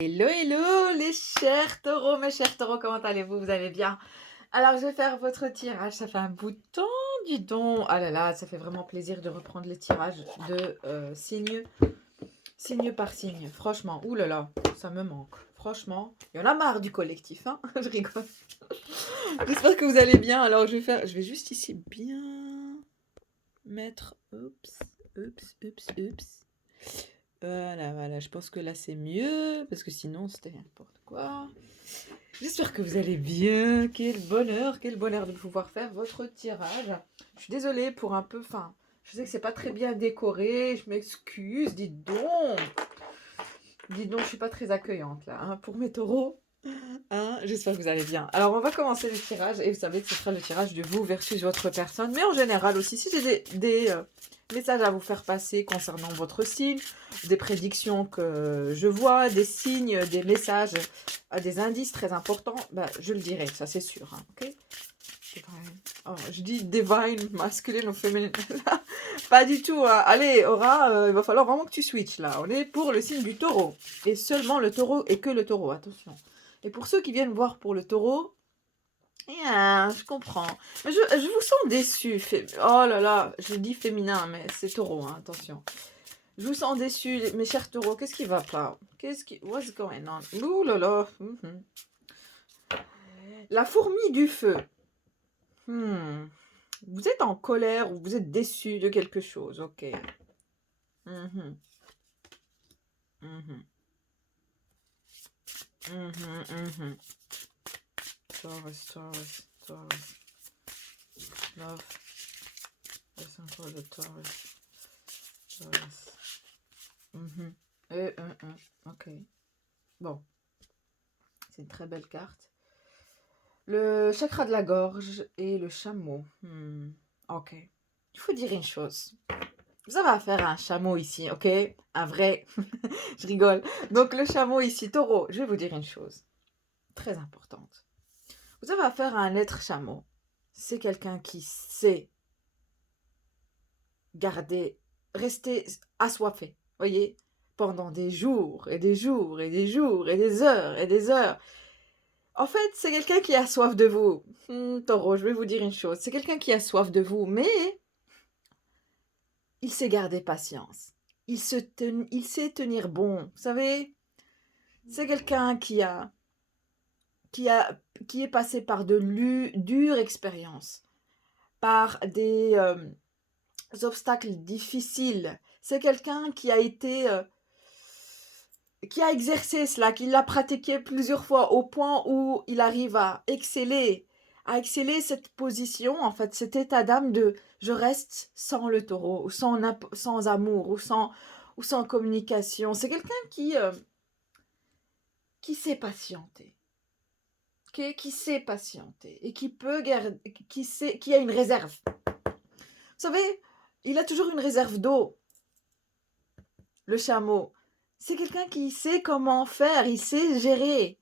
Hello, hello les chers taureaux, mes chers taureaux, comment allez-vous? Vous allez bien? Alors, je vais faire votre tirage. Ça fait un bout de temps, dis donc. Ah là là, ça fait vraiment plaisir de reprendre les tirages de signe par signe. Franchement, ouh là là, ça me manque. Franchement, il y en a marre du collectif, hein? Je rigole. J'espère que vous allez bien. Alors, je vais juste ici bien mettre. Oups, oups, oups, oups. Voilà, voilà, je pense que là c'est mieux, parce que sinon c'était n'importe quoi. J'espère que vous allez bien. Quel bonheur de pouvoir faire votre tirage. Je suis désolée pour un peu, enfin, je sais que c'est pas très bien décoré, je m'excuse, dites donc. Dites donc, je suis pas très accueillante là, hein, pour mes taureaux. Hein, j'espère que vous allez bien. Alors, on va commencer le tirage et vous savez que ce sera le tirage de vous versus votre personne. Mais en général aussi, si j'ai des messages à vous faire passer concernant votre signe, des prédictions que je vois, des signes, des messages, des indices très importants, bah, je le dirai, ça c'est sûr. Hein, ok. Oh, je dis divine, masculine ou féminine. Pas du tout. Hein. Allez, Aura, il va falloir vraiment que tu switches là. On est pour le signe du taureau. Et seulement le taureau et que le taureau, attention. Et pour ceux qui viennent voir pour le taureau, je comprends. Mais je vous sens déçus. Oh là là, je dis féminin, mais c'est taureau, hein, attention. Je vous sens déçus, mes chers taureaux. Qu'est-ce qui va pas? What's going on? Ouh là là. La fourmi du feu. Vous êtes en colère ou vous êtes déçu de quelque chose, ok. Mhm. Mhm. Mhm, mhm. Taurus, Taurus, Taurus. Love. Listen for the Taurus. Taurus. Mhm. Ok. Bon. C'est une très belle carte. Le chakra de la gorge et le chameau. Ok. Il faut dire une chose. Vous avez affaire à un chameau ici, ok? Un vrai. Je rigole. Donc le chameau ici, taureau, je vais vous dire une chose très importante. Vous avez affaire à un être chameau. C'est quelqu'un qui sait garder, rester assoiffé, voyez, pendant des jours et des jours et des jours et des heures et des heures. En fait, c'est quelqu'un qui a soif de vous. Taureau, je vais vous dire une chose. C'est quelqu'un qui a soif de vous, mais il sait garder patience. Il sait tenir bon. Vous savez, c'est quelqu'un qui, a, qui est passé par de dures expériences, par des obstacles difficiles. C'est quelqu'un qui a été, qui a exercé cela, qui l'a pratiqué plusieurs fois au point où il arrive à exceller cette position, en fait, cet état d'âme de je reste sans le taureau, ou sans amour, ou sans communication. C'est quelqu'un qui sait patienter. Qui sait patienter et qui peut garder, qui a une réserve. Vous savez, il a toujours une réserve d'eau, le chameau. C'est quelqu'un qui sait comment faire, il sait gérer.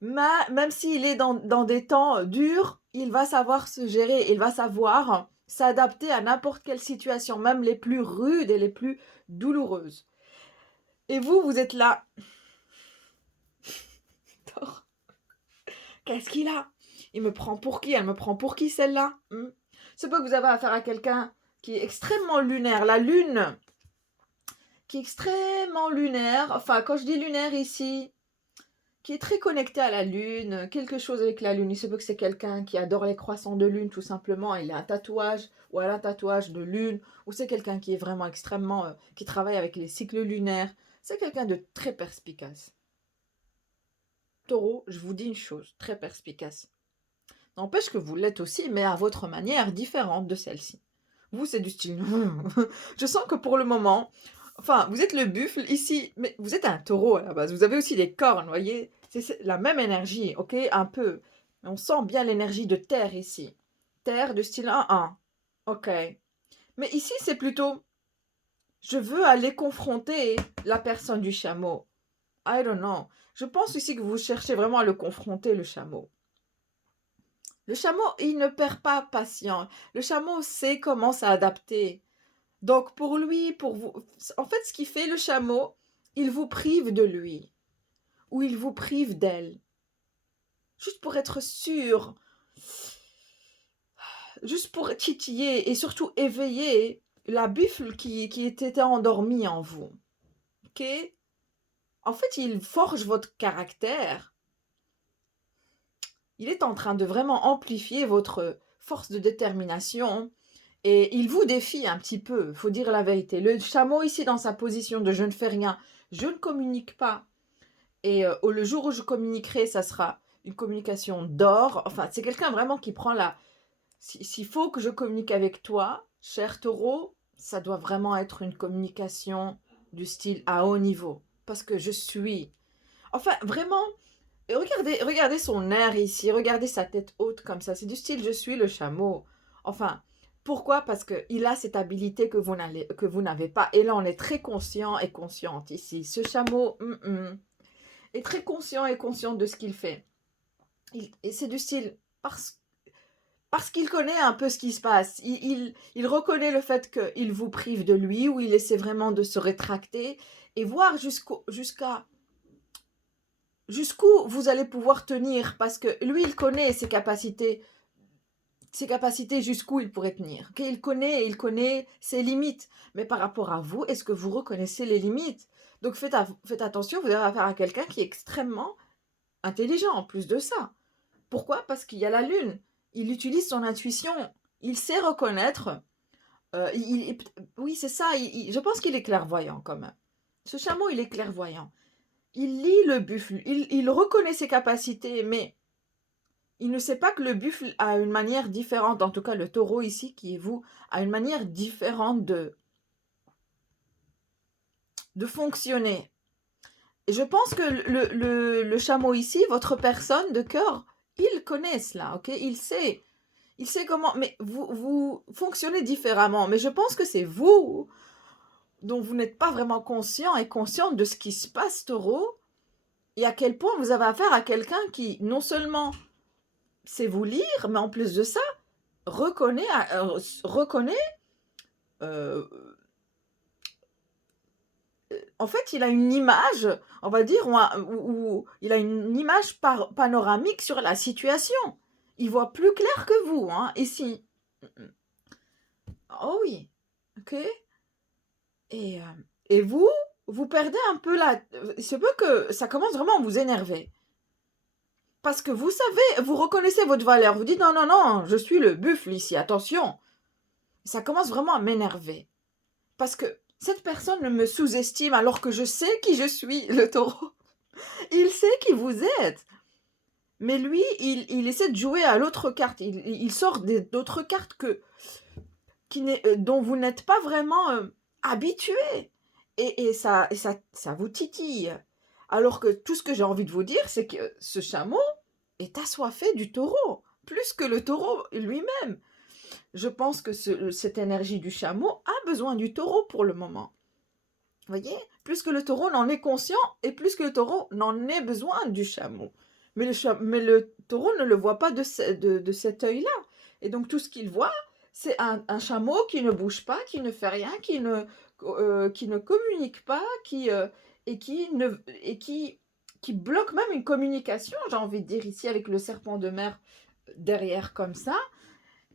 Même s'il est dans des temps durs, il va savoir se gérer, il va savoir s'adapter à n'importe quelle situation, même les plus rudes et les plus douloureuses. Et vous, vous êtes là. Qu'est-ce qu'il a? Il me prend pour qui? Elle me prend pour qui celle-là? C'est pas que vous avez affaire à quelqu'un qui est extrêmement lunaire. La lune, qui est extrêmement lunaire. Enfin, quand je dis lunaire ici, qui est très connecté à la lune, quelque chose avec la lune. Il se peut que c'est quelqu'un qui adore les croissants de lune, tout simplement. Il a un tatouage, ou elle a un tatouage de lune, ou c'est quelqu'un qui est vraiment extrêmement, qui travaille avec les cycles lunaires. C'est quelqu'un de très perspicace. Taureau, je vous dis une chose, très perspicace. N'empêche que vous l'êtes aussi, mais à votre manière différente de celle-ci. Vous, c'est du style. Je sens que pour le moment, enfin, vous êtes le buffle ici, mais vous êtes un taureau à la base. Vous avez aussi des cornes, vous voyez. C'est la même énergie, ok? Un peu. On sent bien l'énergie de terre ici. Terre de style 1-1. Ok. Mais ici, c'est plutôt. Je veux aller confronter la personne du chameau. I don't know. Je pense aussi que vous cherchez vraiment à le confronter, le chameau. Le chameau, il ne perd pas patience. Le chameau sait comment s'adapter. Donc pour lui, pour vous, en fait, ce qui fait le chameau, il vous prive de lui. où il vous prive d'elle. Juste pour être sûr, juste pour titiller et surtout éveiller la buffle qui était endormie en vous. Ok? En fait, il forge votre caractère. Il est en train de vraiment amplifier votre force de détermination et il vous défie un petit peu, il faut dire la vérité. Le chameau ici dans sa position de je ne fais rien, je ne communique pas. Et le jour où je communiquerai, ça sera une communication d'or. Enfin, c'est quelqu'un vraiment qui prend la... S'il faut que je communique avec toi, cher taureau, ça doit vraiment être une communication du style à haut niveau. Parce que je suis... Enfin, vraiment, regardez son air ici, regardez sa tête haute comme ça. C'est du style je suis le chameau. Enfin, pourquoi? Parce qu'il a cette habilité que vous n'avez pas. Et là, on est très conscient et consciente ici. Ce chameau est très conscient et conscient de ce qu'il fait. Et c'est du style parce qu'il connaît un peu ce qui se passe. Il reconnaît le fait qu'il vous prive de lui, ou il essaie vraiment de se rétracter et voir jusqu'où vous allez pouvoir tenir, parce que lui, il connaît ses capacités jusqu'où il pourrait tenir. Okay, il connaît ses limites. Mais par rapport à vous, est-ce que vous reconnaissez les limites? Donc faites attention, vous avez affaire à quelqu'un qui est extrêmement intelligent en plus de ça. Pourquoi? Parce qu'il y a la lune. Il utilise son intuition. Il sait reconnaître. Oui, c'est ça. Je pense qu'il est clairvoyant quand même. Ce chameau, il est clairvoyant. Il lit le buffle. Il reconnaît ses capacités, mais il ne sait pas que le buffle a une manière différente. En tout cas, le taureau ici, qui est vous, a une manière différente de fonctionner. Et je pense que le chameau ici, votre personne de cœur, il connaît cela, ok? Il sait comment, mais vous fonctionnez différemment. Mais je pense que c'est vous dont vous n'êtes pas vraiment conscient et consciente de ce qui se passe, taureau, et à quel point vous avez affaire à quelqu'un qui, non seulement sait vous lire, mais en plus de ça, reconnaît euh, en fait, il a une image, on va dire, où il a une image panoramique sur la situation. Il voit plus clair que vous, hein, ici. Oh oui, ok. Et, euh, et vous perdez un peu la... Il se peut que ça commence vraiment à vous énerver. Parce que vous savez, vous reconnaissez votre valeur. Vous dites non, non, non, je suis le buffle ici, attention. Ça commence vraiment à m'énerver. Parce que cette personne me sous-estime alors que je sais qui je suis, le taureau. Il sait qui vous êtes. Mais lui, il essaie de jouer à l'autre carte. Il sort d'autres cartes dont vous n'êtes pas vraiment habitué. Et ça vous titille. Alors que tout ce que j'ai envie de vous dire, c'est que ce chameau est assoiffé du taureau. Plus que le taureau lui-même. Je pense que cette énergie du chameau a besoin du taureau pour le moment. Vous voyez? Plus que le taureau n'en est conscient et plus que le taureau n'en ait besoin du chameau. Mais le taureau ne le voit pas de cet œil-là. Et donc tout ce qu'il voit, c'est un chameau qui ne bouge pas, qui ne fait rien, qui ne communique pas, et qui bloque même une communication, j'ai envie de dire ici, avec le serpent de mer derrière comme ça.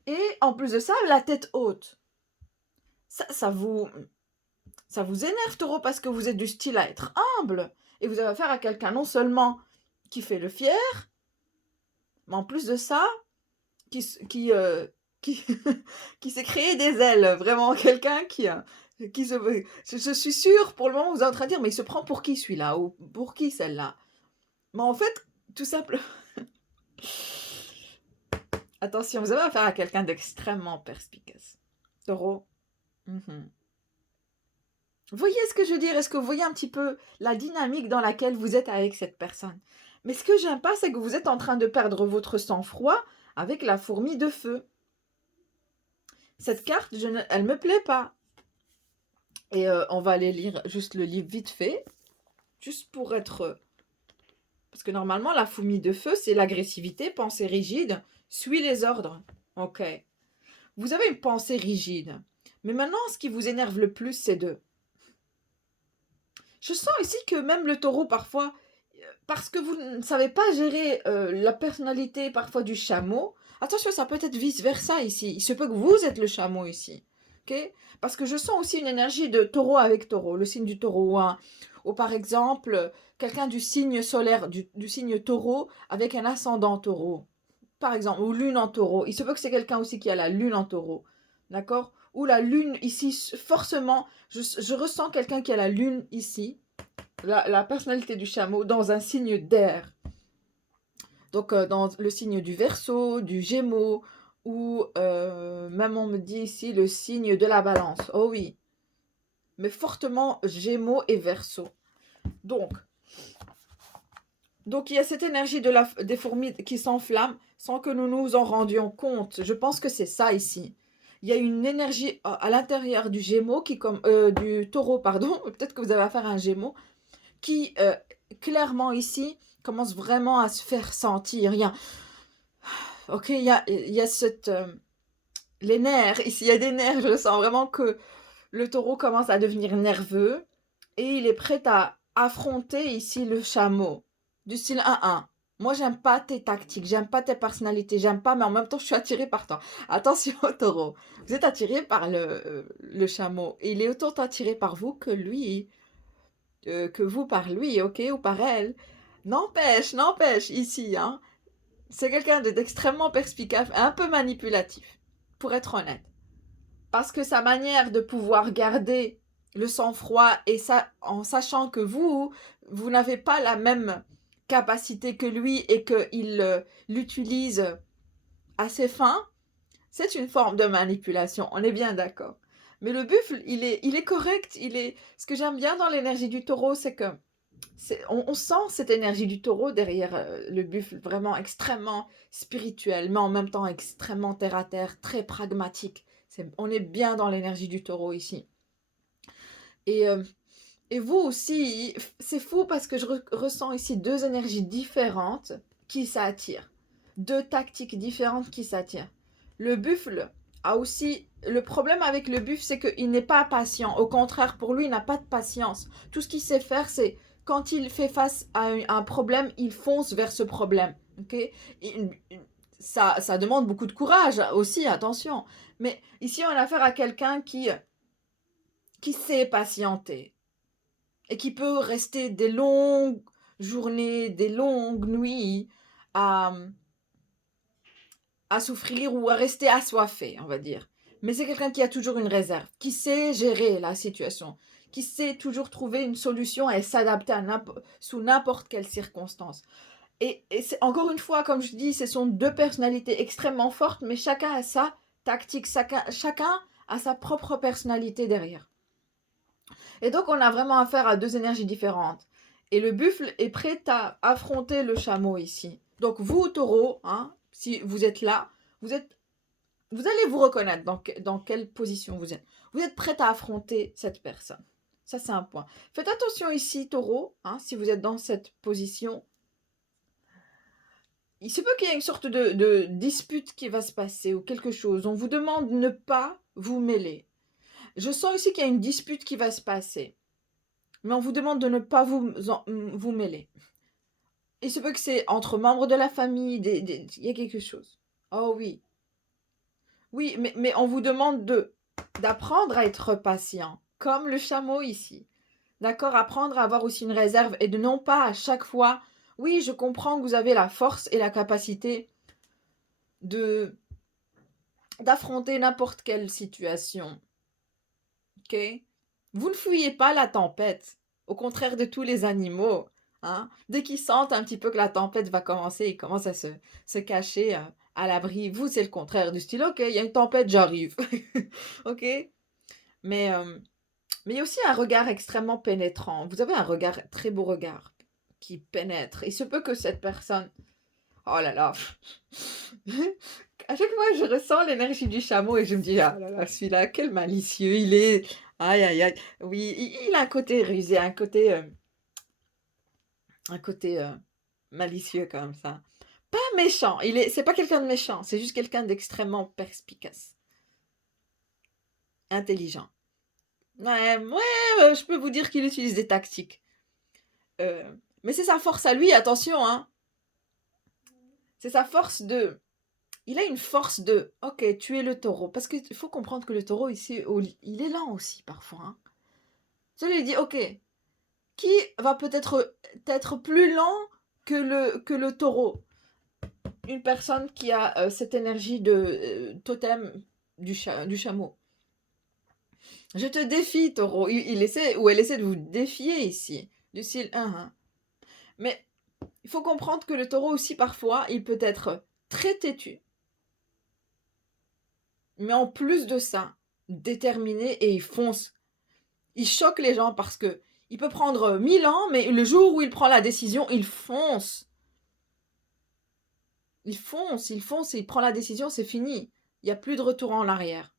Et en plus de ça, la tête haute. Ça vous énerve, taureau, parce que vous êtes du style à être humble. Et vous avez affaire à quelqu'un non seulement qui fait le fier, mais en plus de ça, qui qui s'est créé des ailes. Vraiment, quelqu'un qui se... Je suis sûre, pour le moment, vous êtes en train de dire, mais il se prend pour qui celui-là? Ou pour qui celle-là? Mais en fait, tout simplement... Attention, vous avez affaire à quelqu'un d'extrêmement perspicace. Taureau. Vous voyez ce que je veux dire? Est-ce que vous voyez un petit peu la dynamique dans laquelle vous êtes avec cette personne? Mais ce que j'aime pas, c'est que vous êtes en train de perdre votre sang-froid avec la fourmi de feu. Cette carte, elle me plaît pas. Et on va aller lire juste le livre vite fait, juste pour être... Parce que normalement, la fourmi de feu, c'est l'agressivité, pensée rigide, suis les ordres. Ok. Vous avez une pensée rigide. Mais maintenant, ce qui vous énerve le plus, c'est de... Je sens ici que même le taureau, parfois, parce que vous ne savez pas gérer la personnalité parfois du chameau. Attention, ça peut être vice-versa ici. Il se peut que vous êtes le chameau ici. Ok? Parce que je sens aussi une énergie de taureau avec taureau, le signe du taureau. Hein. Ou par exemple, quelqu'un du signe solaire, du signe taureau avec un ascendant taureau. Par exemple, ou lune en taureau. Il se peut que c'est quelqu'un aussi qui a la lune en taureau. D'accord? Ou la lune ici, forcément, je ressens quelqu'un qui a la lune ici, la personnalité du chameau, dans un signe d'air. Donc, dans le signe du Verseau, du Gémeaux, ou même on me dit ici le signe de la Balance. Oh oui, mais fortement Gémeaux et Verseau. Donc, il y a cette énergie des fourmis qui s'enflamment sans que nous nous en rendions compte. Je pense que c'est ça ici. Il y a une énergie à l'intérieur du Gémeaux, du Taureau, pardon. Peut-être que vous avez affaire à un Gémeaux, qui clairement ici commence vraiment à se faire sentir. Ok, il y a les nerfs. Ici, il y a des nerfs. Je sens vraiment que le Taureau commence à devenir nerveux et il est prêt à affronter ici le chameau. Du style 1-1. Moi, j'aime pas tes tactiques, j'aime pas tes personnalités, j'aime pas, mais en même temps, je suis attirée par toi. Attention, Taureau. Vous êtes attiré par le chameau. Et il est autant attiré par vous que lui, que vous par lui, ok, ou par elle. N'empêche, ici, hein. C'est quelqu'un d'extrêmement perspicace, un peu manipulatif, pour être honnête. Parce que sa manière de pouvoir garder le sang-froid et ça, en sachant que vous n'avez pas la même capacité que lui et qu'il l'utilise à ses fins, c'est une forme de manipulation. On est bien d'accord. Mais le buffle, il est correct. Ce que j'aime bien dans l'énergie du taureau, c'est que on sent cette énergie du taureau derrière le buffle, vraiment extrêmement spirituel, mais en même temps extrêmement terre à terre, très pragmatique. On est bien dans l'énergie du taureau ici. Et, euh, et vous aussi, c'est fou parce que je ressens ici deux énergies différentes qui s'attirent. Deux tactiques différentes qui s'attirent. Le buffle a aussi... Le problème avec le buffle, c'est qu'il n'est pas patient. Au contraire, pour lui, il n'a pas de patience. Tout ce qu'il sait faire, c'est quand il fait face à un problème, il fonce vers ce problème. Okay? Ça demande beaucoup de courage aussi, attention. Mais ici, on a affaire à quelqu'un qui sait patienter et qui peut rester des longues journées, des longues nuits à, à souffrir ou à rester assoiffé, on va dire. Mais c'est quelqu'un qui a toujours une réserve, qui sait gérer la situation, qui sait toujours trouver une solution et s'adapter sous n'importe quelle circonstance. Et c'est, encore une fois, comme je dis, ce sont deux personnalités extrêmement fortes, mais chacun a sa tactique, chacun a sa propre personnalité derrière. Et donc, on a vraiment affaire à deux énergies différentes. Et le buffle est prêt à affronter le chameau ici. Donc, vous, taureau, hein, si vous êtes là, vous allez vous reconnaître dans quelle position vous êtes. Vous êtes prêt à affronter cette personne. Ça, c'est un point. Faites attention ici, taureau, hein, si vous êtes dans cette position. Il se peut qu'il y ait une sorte de dispute qui va se passer ou quelque chose. On vous demande de ne pas vous mêler. Je sens ici qu'il y a une dispute qui va se passer. Mais on vous demande de ne pas vous mêler. Il se peut que c'est entre membres de la famille, il y a quelque chose. Oh oui. Oui, mais on vous demande d'apprendre à être patient, comme le chameau ici. D'accord? Apprendre à avoir aussi une réserve et de non pas à chaque fois. Oui, je comprends que vous avez la force et la capacité de d'affronter n'importe quelle situation. Ok? Vous ne fuyez pas la tempête, au contraire de tous les animaux. Hein? Dès qu'ils sentent un petit peu que la tempête va commencer, ils commencent à se cacher à l'abri. Vous, c'est le contraire du style, ok, il y a une tempête, j'arrive. Ok? Mais il y a aussi un regard extrêmement pénétrant. Vous avez un regard, très beau regard, qui pénètre. Il se peut que cette personne... Oh là là. À chaque fois, je ressens l'énergie du chameau et je me dis, ah là là, celui-là, quel malicieux il est. Aïe, aïe, aïe. Oui, il a un côté rusé, un côté malicieux comme ça. Pas méchant. C'est pas quelqu'un de méchant. C'est juste quelqu'un d'extrêmement perspicace. Intelligent. Ouais, je peux vous dire qu'il utilise des tactiques. Mais c'est sa force à lui, attention, hein. C'est sa force de... Il a une force de... Ok, tu es le taureau. Parce qu'il faut comprendre que le taureau, ici, il est lent aussi, parfois. Hein. Je lui dis, ok, qui va peut-être être plus lent que le taureau? Une personne qui a cette énergie de totem du chameau. Je te défie, taureau. Il essaie, ou elle essaie de vous défier ici. Du style 1. Mais il faut comprendre que le taureau aussi, parfois, il peut être très têtu. Mais en plus de ça, déterminé et il fonce. Il choque les gens parce que il peut prendre 1000 ans, mais le jour où il prend la décision, il fonce. Il fonce et il prend la décision, c'est fini. Il n'y a plus de retour en arrière.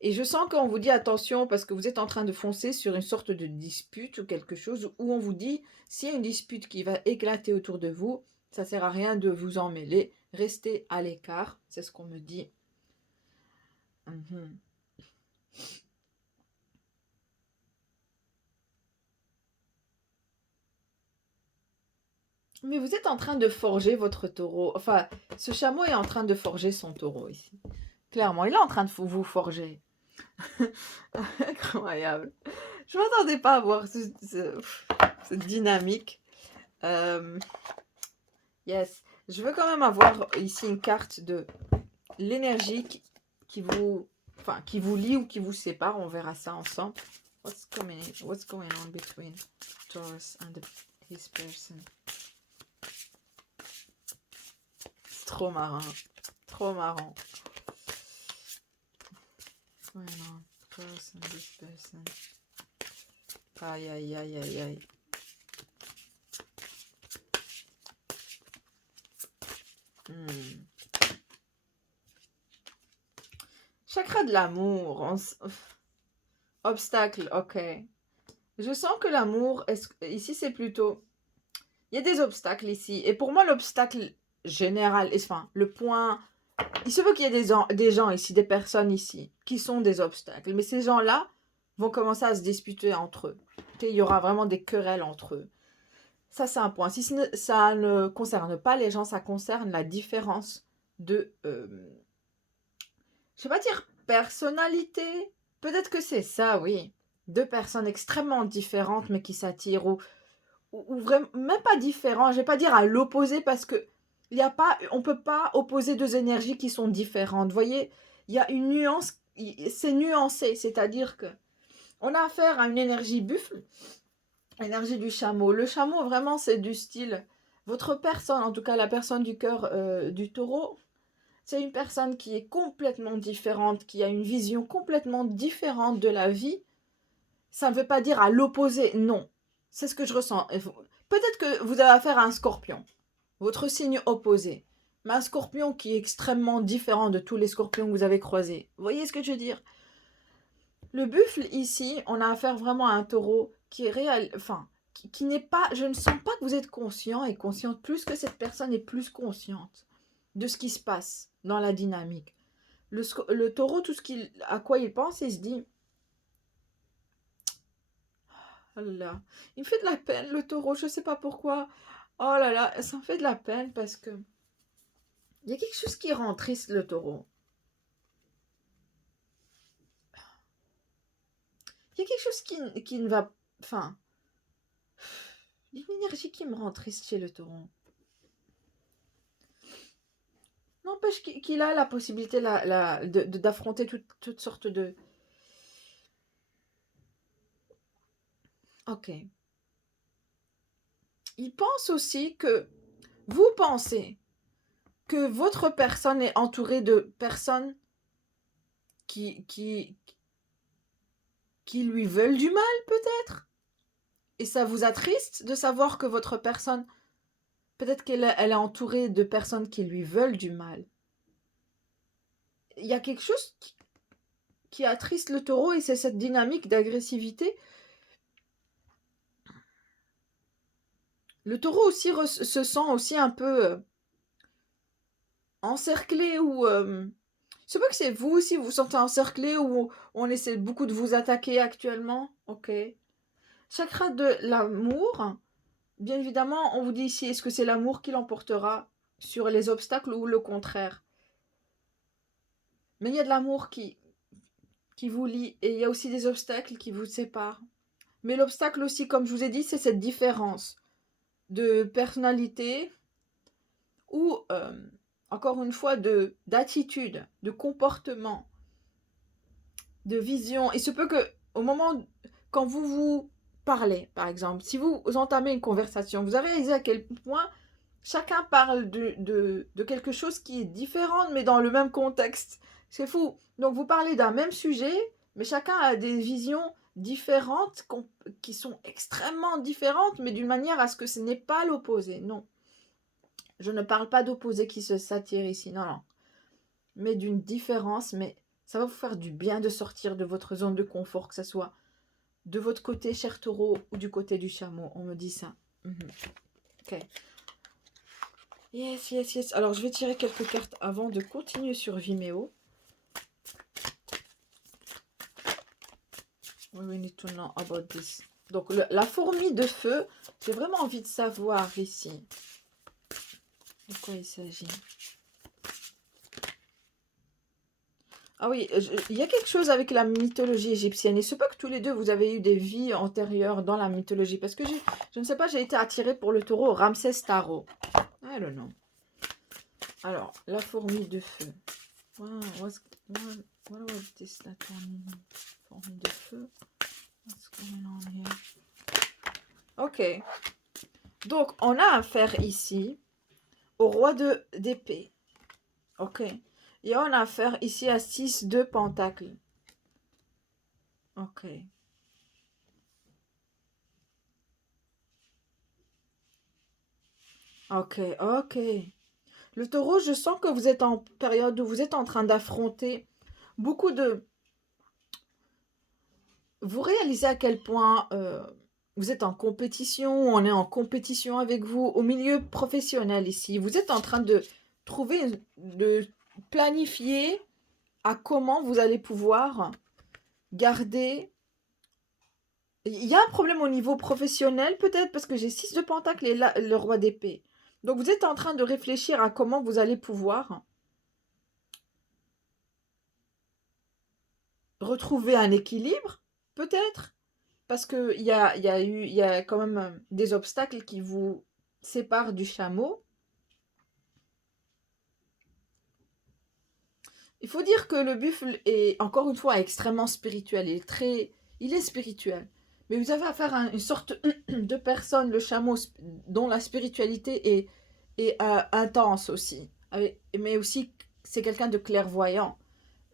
Et je sens qu'on vous dit attention parce que vous êtes en train de foncer sur une sorte de dispute ou quelque chose où on vous dit s'il y a une dispute qui va éclater autour de vous, ça ne sert à rien de vous en mêler. Restez à l'écart, c'est ce qu'on me dit. Mhm. Mais vous êtes en train de forger votre taureau. Enfin, ce chameau est en train de forger son taureau ici. Clairement, il est en train de vous forger. Incroyable. Je ne m'attendais pas à voir cette dynamique. Yes. Je veux quand même avoir ici une carte de l'énergie qui vous lie ou qui vous sépare. On verra ça ensemble. What's going on between Taurus and his person? C'est trop marrant. Trop marrant. What's going on? Taurus and his person. Aïe, aïe, aïe, aïe, aïe. Chakra de l'amour. Obstacle, ok. Je sens que l'amour, ici c'est plutôt... Il y a des obstacles ici. Et pour moi, l'obstacle général, enfin, le point... Il se peut qu'il y ait des gens ici, des personnes ici, qui sont des obstacles. Mais ces gens-là vont commencer à se disputer entre eux. Il y aura vraiment des querelles entre eux. Ça, c'est un point. Si ça ne concerne pas les gens, ça concerne la différence de... je ne vais pas dire personnalité. Peut-être que c'est ça, oui. Deux personnes extrêmement différentes, mais qui s'attirent. Ou vraiment, même pas différents. Je ne vais pas dire à l'opposé parce que on ne peut pas opposer deux énergies qui sont différentes. Vous voyez, il y a une nuance. C'est nuancé. C'est-à-dire que on a affaire à une énergie buffle. Énergie du chameau. Le chameau, vraiment, c'est du style... Votre personne, en tout cas la personne du cœur du taureau, c'est une personne qui est complètement différente, qui a une vision complètement différente de la vie. Ça ne veut pas dire à l'opposé, non. C'est ce que je ressens. Peut-être que vous avez affaire à un scorpion, votre signe opposé. Mais un scorpion qui est extrêmement différent de tous les scorpions que vous avez croisés. Vous voyez ce que je veux dire? Le buffle, ici, on a affaire vraiment à un taureau qui est réel, enfin, qui n'est pas... Je ne sens pas que vous êtes conscient et consciente plus que cette personne est plus consciente de ce qui se passe dans la dynamique. Le taureau, à quoi il pense, il se dit... Oh là là, il me fait de la peine, le taureau, je ne sais pas pourquoi. Oh là là, ça me fait de la peine parce que... Il y a quelque chose qui rend triste le taureau. Il y a quelque chose qui ne va... Enfin... Il y a une énergie qui me rend triste chez le taureau. N'empêche qu'il a la possibilité d'affronter toutes sortes de... Ok. Il pense aussi que vous pensez que votre personne est entourée de personnes qui lui veulent du mal, peut-être. Et ça vous attriste de savoir que votre personne, peut-être qu'elle est entourée de personnes qui lui veulent du mal. Il y a quelque chose qui attriste le taureau et c'est cette dynamique d'agressivité. Le taureau aussi se sent aussi un peu encerclé ou... c'est pas que c'est vous aussi, vous vous sentez encerclé ou on essaie beaucoup de vous attaquer actuellement. Ok. Chakra de l'amour, bien évidemment, on vous dit ici, est-ce que c'est l'amour qui l'emportera sur les obstacles ou le contraire? Mais il y a de l'amour qui vous lie et il y a aussi des obstacles qui vous séparent. Mais l'obstacle aussi, comme je vous ai dit, c'est cette différence de personnalité ou, encore une fois, d'attitude, de comportement, de vision. Il se peut que au moment, quand vous parlez, par exemple, si vous entamez une conversation, vous avez réalisé à quel point chacun parle de quelque chose qui est différent, mais dans le même contexte. C'est fou. Donc vous parlez d'un même sujet, mais chacun a des visions différentes, qui sont extrêmement différentes, mais d'une manière à ce que ce n'est pas l'opposé. Non. Je ne parle pas d'opposé qui se s'attirent ici, non, non. Mais d'une différence, mais ça va vous faire du bien de sortir de votre zone de confort, que ce soit de votre côté, cher taureau, ou du côté du chameau. On me dit ça. Ok. Yes, yes, yes. Alors, je vais tirer quelques cartes avant de continuer sur Vimeo. We need to know about this. Donc, la fourmi de feu, j'ai vraiment envie de savoir ici de quoi il s'agit. Ah oui, il y a quelque chose avec la mythologie égyptienne. Il se peut que tous les deux, vous avez eu des vies antérieures dans la mythologie. Parce que je ne sais pas, j'ai été attirée pour le taureau Ramsès Tarot. I don't know. Alors, la fourmi de feu. Wow, what was this that one? Fourmi de feu. What's going on here? Ok. Donc, on a affaire ici au roi d'épée. Ok. Et on a affaire ici à 6 de pentacles. Ok. Ok, ok. Le taureau, je sens que vous êtes en période où vous êtes en train d'affronter beaucoup de... Vous réalisez à quel point vous êtes en compétition, on est en compétition avec vous au milieu professionnel ici. Vous êtes en train de trouver, de planifier à comment vous allez pouvoir garder... Il y a un problème au niveau professionnel peut-être parce que j'ai 6 de pentacles et là, le roi d'épée. Donc vous êtes en train de réfléchir à comment vous allez pouvoir retrouver un équilibre, peut-être, parce qu'il y a quand même des obstacles qui vous séparent du chameau. Il faut dire que le buffle est, encore une fois, extrêmement spirituel. Il est spirituel. Mais vous avez affaire à une sorte de personne, le chameau, dont la spiritualité est intense aussi. Mais aussi, c'est quelqu'un de clairvoyant.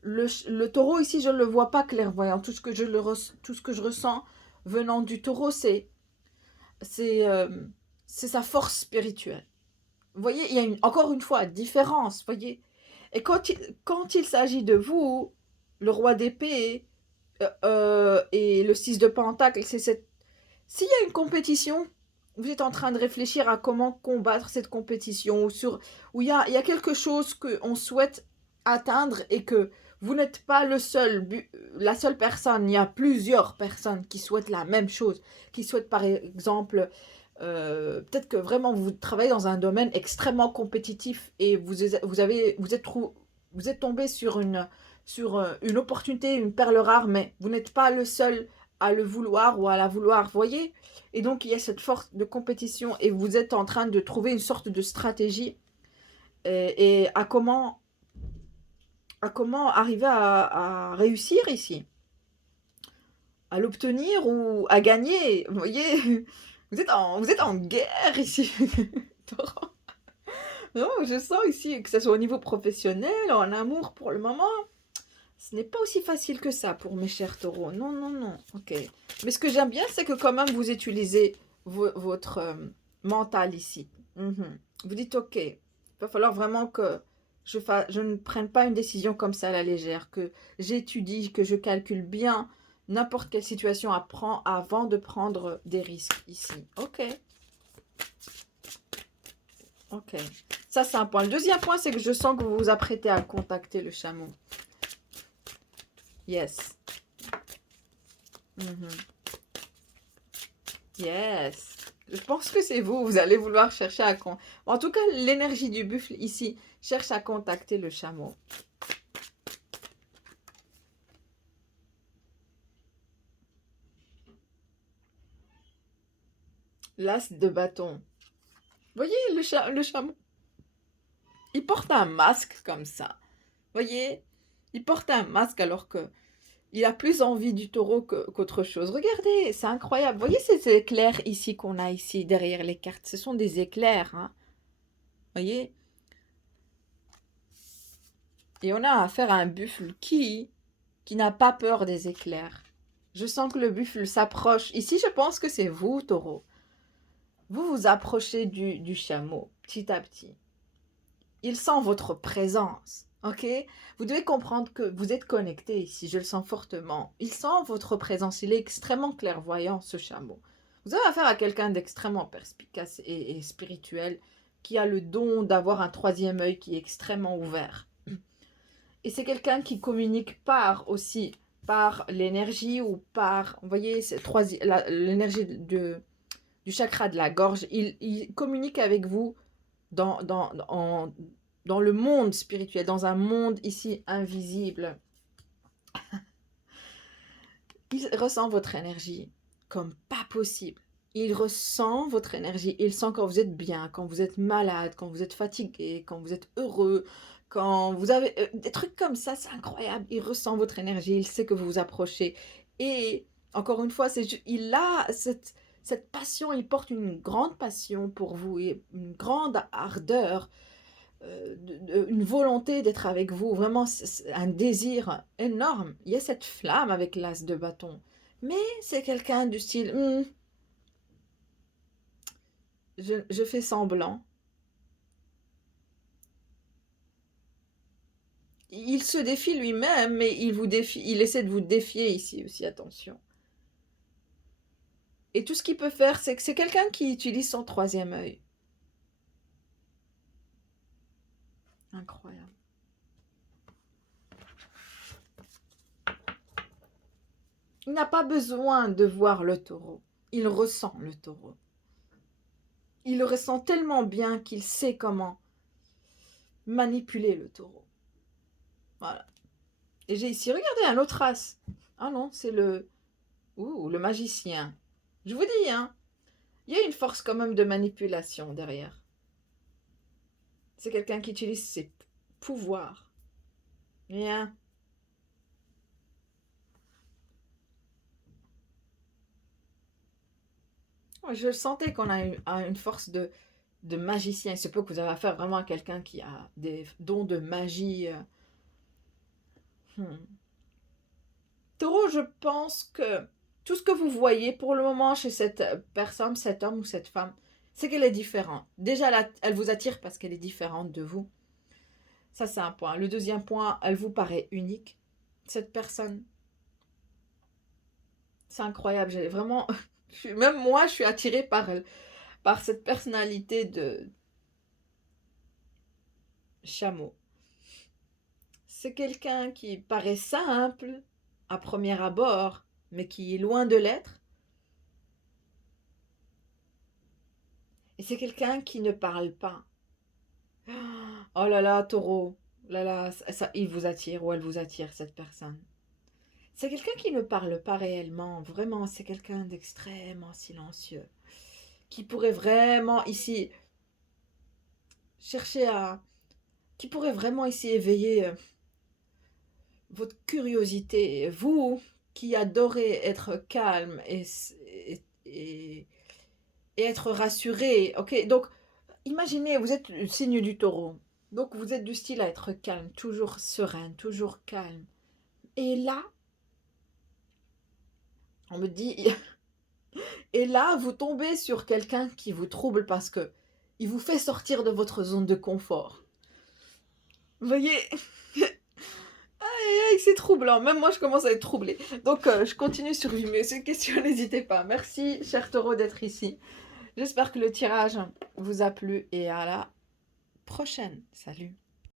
Le taureau ici, je ne le vois pas clairvoyant. Tout ce que je ressens venant du taureau, c'est sa force spirituelle. Vous voyez, il y a encore une fois différence. Voyez. Et quand il s'agit de vous, le roi d'épée et le 6 de pentacle, c'est cette... S'il y a une compétition, vous êtes en train de réfléchir à comment combattre cette compétition, où il y a quelque chose qu'on souhaite atteindre et que vous n'êtes pas la seule personne. Il y a plusieurs personnes qui souhaitent la même chose, qui souhaitent par exemple, peut-être que vraiment vous travaillez dans un domaine extrêmement compétitif et vous êtes tombé sur une opportunité, une perle rare, mais vous n'êtes pas le seul à le vouloir ou à la vouloir, vous voyez. Et donc il y a cette force de compétition et vous êtes en train de trouver une sorte de stratégie et à comment arriver à réussir ici, à l'obtenir ou à gagner. Vous voyez, vous êtes en guerre ici. Non, je sens ici que ce soit au niveau professionnel, en amour pour le moment. Ce n'est pas aussi facile que ça pour mes chers taureaux. Non, non, non. Ok. Mais ce que j'aime bien, c'est que quand même vous utilisez votre mental ici. Vous dites, ok, il va falloir vraiment que je ne prenne pas une décision comme ça à la légère, que j'étudie, que je calcule bien n'importe quelle situation avant de prendre des risques ici. Ok. Ok. Ça, c'est un point. Le deuxième point, c'est que je sens que vous vous apprêtez à contacter le chameau. Yes. Yes. Je pense que c'est vous. Vous allez vouloir chercher à... En tout cas, l'énergie du buffle ici cherche à contacter le chameau. L'as de bâton. Vous voyez le chameau? Il porte un masque comme ça. Vous voyez? Il porte un masque alors que il a plus envie du taureau qu'autre chose. Regardez, c'est incroyable. Vous voyez ces éclairs ici qu'on a ici derrière les cartes? Ce sont des éclairs. Hein? Vous voyez? Et on a affaire à un buffle qui n'a pas peur des éclairs. Je sens que le buffle s'approche. Ici, je pense que c'est vous, taureau. Vous vous approchez du chameau, petit à petit. Il sent votre présence, ok? Vous devez comprendre que vous êtes connecté ici, je le sens fortement. Il sent votre présence, il est extrêmement clairvoyant, ce chameau. Vous avez affaire à quelqu'un d'extrêmement perspicace et spirituel, qui a le don d'avoir un troisième œil qui est extrêmement ouvert. Et c'est quelqu'un qui communique par l'énergie ou par, vous voyez, l'énergie du chakra de la gorge. Il communique avec vous dans le monde spirituel, dans un monde ici invisible. Il ressent votre énergie comme pas possible. Il ressent votre énergie. Il sent quand vous êtes bien, quand vous êtes malade, quand vous êtes fatigué, quand vous êtes heureux, quand vous avez des trucs comme ça, c'est incroyable. Il ressent votre énergie, il sait que vous vous approchez. Et encore une fois, il a cette passion, il porte une grande passion pour vous, et une grande ardeur, une volonté d'être avec vous, vraiment un désir énorme. Il y a cette flamme avec l'as de bâton. Mais c'est quelqu'un du style, je fais semblant. Il se défie lui-même, mais il essaie de vous défier ici aussi, attention. Et tout ce qu'il peut faire, c'est que c'est quelqu'un qui utilise son troisième œil. Incroyable. Il n'a pas besoin de voir le taureau. Il ressent le taureau. Il le ressent tellement bien qu'il sait comment manipuler le taureau. Voilà. Et j'ai ici, regardez, un autre as. Ah non, c'est le magicien. Je vous dis, hein, il y a une force quand même de manipulation derrière. C'est quelqu'un qui utilise ses pouvoirs. Bien. Je sentais qu'on a une force de magicien. Il se peut que vous avez affaire vraiment à quelqu'un qui a des dons de magie. Taureau, je pense que tout ce que vous voyez pour le moment chez cette personne, cet homme ou cette femme, c'est qu'elle est différente. Déjà, elle vous attire parce qu'elle est différente de vous. Ça, c'est un point. Le deuxième point, elle vous paraît unique, cette personne. C'est incroyable. J'ai vraiment... Même moi, je suis attirée par cette personnalité de chameau. C'est quelqu'un qui paraît simple à premier abord, mais qui est loin de l'être. Et c'est quelqu'un qui ne parle pas. Oh là là, taureau. Là là, il vous attire ou elle vous attire, cette personne. C'est quelqu'un qui ne parle pas réellement. Vraiment, c'est quelqu'un d'extrêmement silencieux. Qui pourrait vraiment ici chercher à... Qui pourrait vraiment ici éveiller votre curiosité. Vous qui adorez être calme et être rassuré. Ok, donc imaginez, vous êtes le signe du taureau. Donc vous êtes du style à être calme, toujours sereine, toujours calme. Et là, on me dit, et là, vous tombez sur quelqu'un qui vous trouble parce que il vous fait sortir de votre zone de confort. Vous voyez, c'est troublant. Même moi, je commence à être troublée. Donc, je continue sur Vimeo. C'est une question, n'hésitez pas. Merci, cher taureau, d'être ici. J'espère que le tirage vous a plu et à la prochaine. Salut.